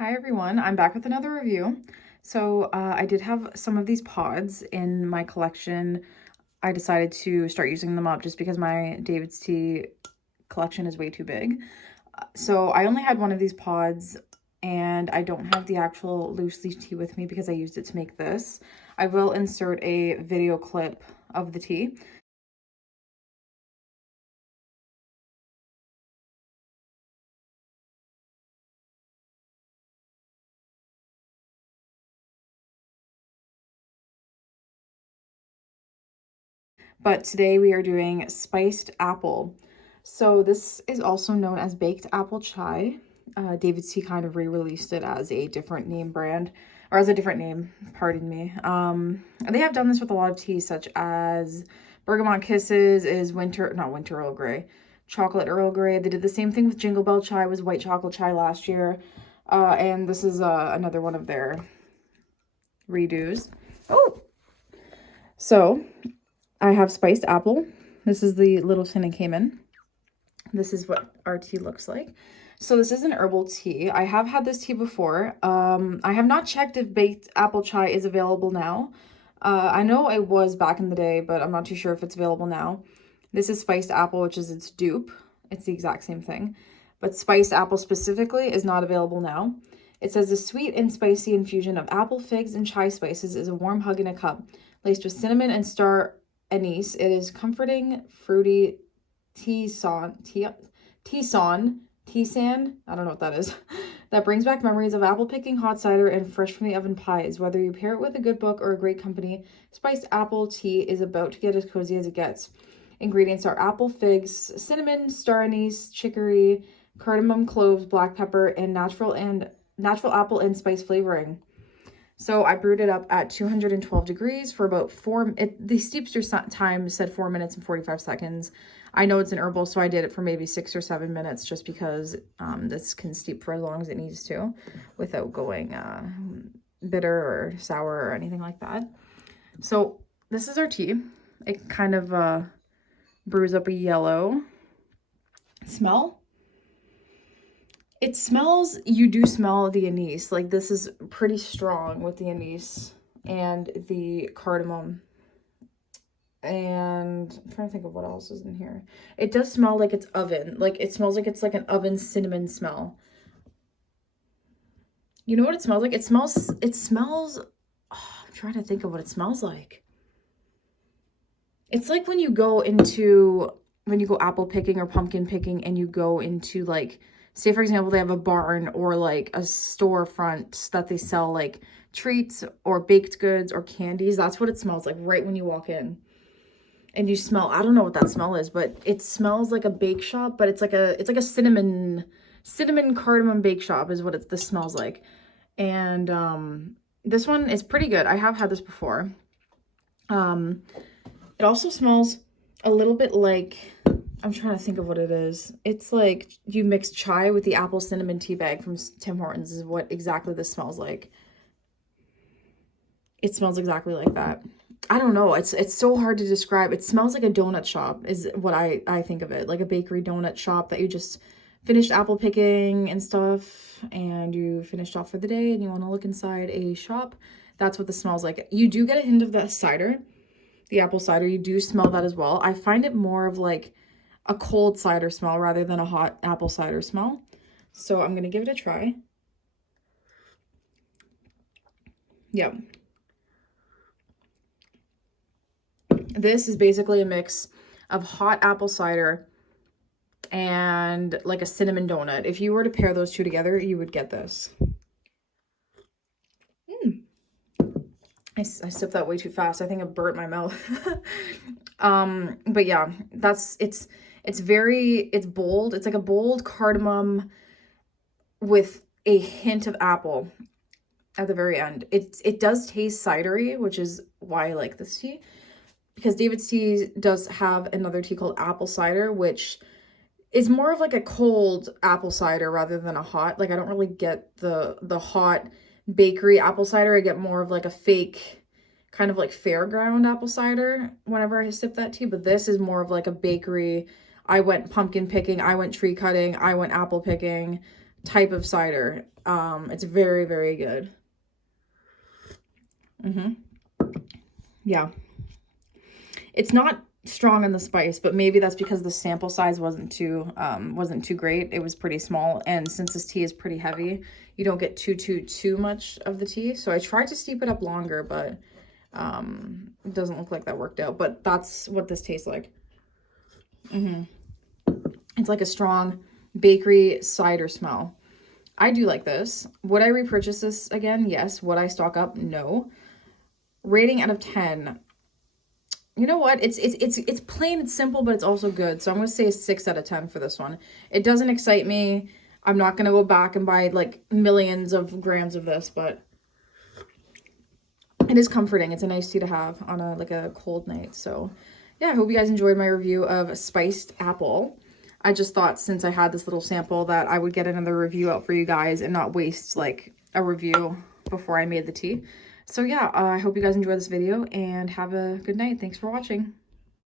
Hi everyone, I'm back with another review. I did have some of these pods in my collection. I decided to start using them up just because my David's Tea collection is way too big. So I only had one of these pods and I don't have the actual loose leaf tea with me because I used it to make this. I will insert a video clip of the tea. But today we are doing spiced apple. So this is also known as baked apple chai. David's Tea kind of re-released it as a different name brand, or as a different name, pardon me. They have done this with a lot of teas, such as Bergamot Kisses is not winter Earl Grey, chocolate Earl Grey. They did the same thing with Jingle Bell Chai, was white chocolate chai last year. And this is another one of their redos. Oh, so I have spiced apple. This is the little tin it came in. This is what our tea looks like. So this is an herbal tea. I have had this tea before. I have not checked if baked apple chai is available now. I know it was back in the day, but I'm not too sure if it's available now. This is spiced apple, which is its dupe. It's the exact same thing. But spiced apple specifically is not available now. It says the sweet and spicy infusion of apple, figs, and chai spices is a warm hug in a cup. Laced with cinnamon and star anise, it is comforting, fruity tisane, I don't know what that is, that brings back memories of apple picking, hot cider, and fresh from the oven pies. Whether you pair it with a good book or a great company, spiced apple tea is about to get as cozy as it gets. Ingredients are apple, figs, cinnamon, star anise, chicory, cardamom, cloves, black pepper, and natural apple and spice flavoring. So I brewed it up at 212 degrees for about the steepster time said 4 minutes and 45 seconds. I know it's an herbal, so I did it for maybe 6 or 7 minutes just because this can steep for as long as it needs to without going bitter or sour or anything like that. So this is our tea. It kind of brews up a yellow smell. It smells, you do smell the anise. Like this is pretty strong with the anise and the cardamom. And I'm trying to think of what else is in here. It does smell like it's oven. Like it smells like it's like an oven cinnamon smell. You know what it smells like? It smells, oh, I'm trying to think of what it smells like. It's like when you go apple picking or pumpkin picking and you go into like, say for example, they have a barn or like a storefront that they sell like treats or baked goods or candies. That's what it smells like right when you walk in. And you smell, I don't know what that smell is, but it smells like a bake shop, but it's like a cinnamon cardamom bake shop is what this smells like. And this one is pretty good. I have had this before. It also smells a little bit like, I'm trying to think of what it is. It's like you mix chai with the apple cinnamon tea bag from Tim Hortons is what exactly this smells like. It smells exactly like that. I don't know. It's so hard to describe. It smells like a donut shop is what I think of it. Like a bakery donut shop that you just finished apple picking and stuff and you finished off for the day and you want to look inside a shop. That's what this smells like. You do get a hint of the cider, the apple cider. You do smell that as well. I find it more of like a cold cider smell rather than a hot apple cider smell. So I'm going to give it a try. Yeah. This is basically a mix of hot apple cider and like a cinnamon donut. If you were to pair those two together, you would get this. I sipped that way too fast. I think it burnt my mouth. But yeah, it's bold. It's like a bold cardamom with a hint of apple at the very end. It does taste cidery, which is why I like this tea. Because David's Tea does have another tea called apple cider, which is more of like a cold apple cider rather than a hot. Like I don't really get the hot bakery apple cider. I get more of like a fake kind of like fairground apple cider whenever I sip that tea. But this is more of like a bakery. I went pumpkin picking, I went tree cutting, I went apple picking type of cider. It's very, very good. Yeah. It's not strong in the spice, but maybe that's because the sample size wasn't too great. It was pretty small, and since this tea is pretty heavy, you don't get too much of the tea. So I tried to steep it up longer, but it doesn't look like that worked out. But that's what this tastes like. It's like a strong bakery cider smell. I do like this. Would I repurchase this again? Yes. Would I stock up? No. Rating out of 10. You know what? It's plain, it's simple, but it's also good. So I'm going to say a 6 out of 10 for this one. It doesn't excite me. I'm not going to go back and buy like millions of grams of this, but it is comforting. It's a nice tea to have on a cold night. So yeah, I hope you guys enjoyed my review of Spiced Apple. I just thought since I had this little sample that I would get another review out for you guys and not waste like a review before I made the tea. So yeah, I hope you guys enjoyed this video and have a good night. Thanks for watching.